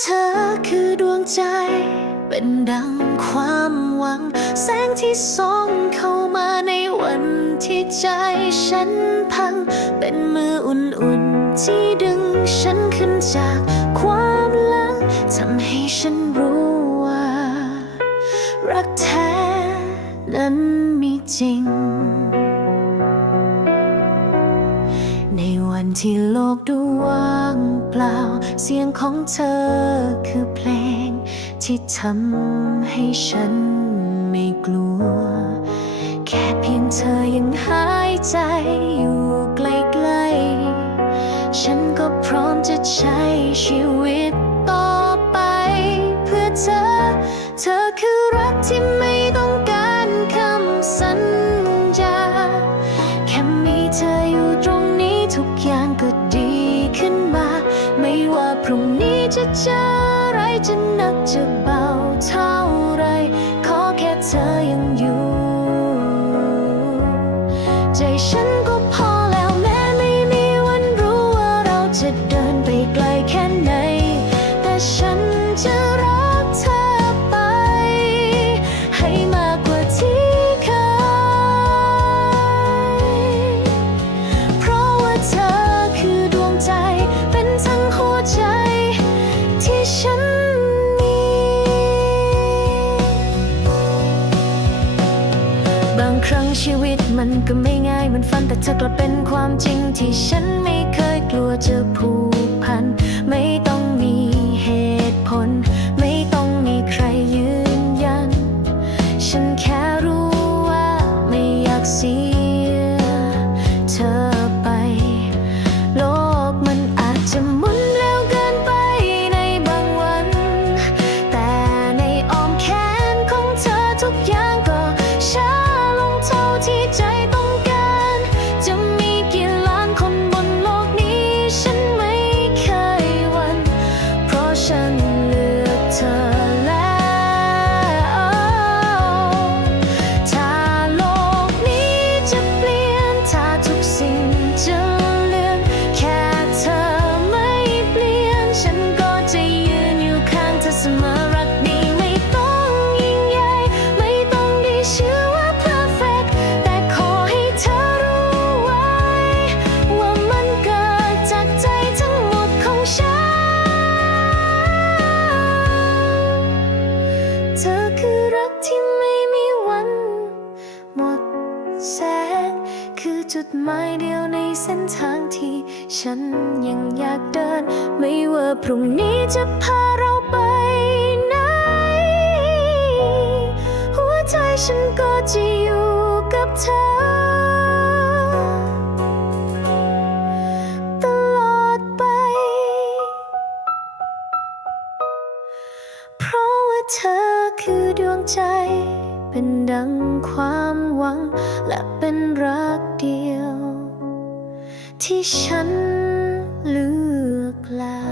เธอคือดวงใจ เป็นดังความหวัง แสงที่ส่องเข้ามาในวันที่ใจฉันพัง เป็นมืออุ่นๆ ที่ดึงฉันขึ้นจากความลังทำให้ฉันรู้ว่า รักแท้นั้นมีจริง ที่โลกดูว่างเปล่า เสียงของเธอคือเพลง ที่ทำให้ฉันไม่กลัว แค่เพียงเธอยังหายใจอยู่ใกล้ๆ ฉันก็พร้อมจะใช้ชีวิตต่อไป เพื่อเธอ เธอคือรักที่ไม่ จะไรจะหนักจะเบาเท่าไร ขอแค่เธอยังอยู่ ใจฉันก็พอแล้วแม้ไม่มีวันรู้ว่าเราจะเดินไปไกลแค่ไหน แต่ฉันจะ ชีวิตมันก็ไม่ง่ายเหมันฝันแต่เธอกลับเป็นความจริงที่ฉันไม่เคยกลัวจะผูกพัน ไม่ต้องมีเหตุผล ไม่ต้องมีใครยืนยัน ฉันแค่ รักที่ไม่มีวัน หมดแสงคือจุดหมายเดียวในเส้นทางที่ฉันยังอยากเดิน ไม่ว่าพรุ่งนี้จะพาเราไปไหน หัวใจฉันก็จะอยู่กับเธอ ใจ เป็นดังความหวัง และเป็นรักเดียว ที่ฉันเลือกแล้ว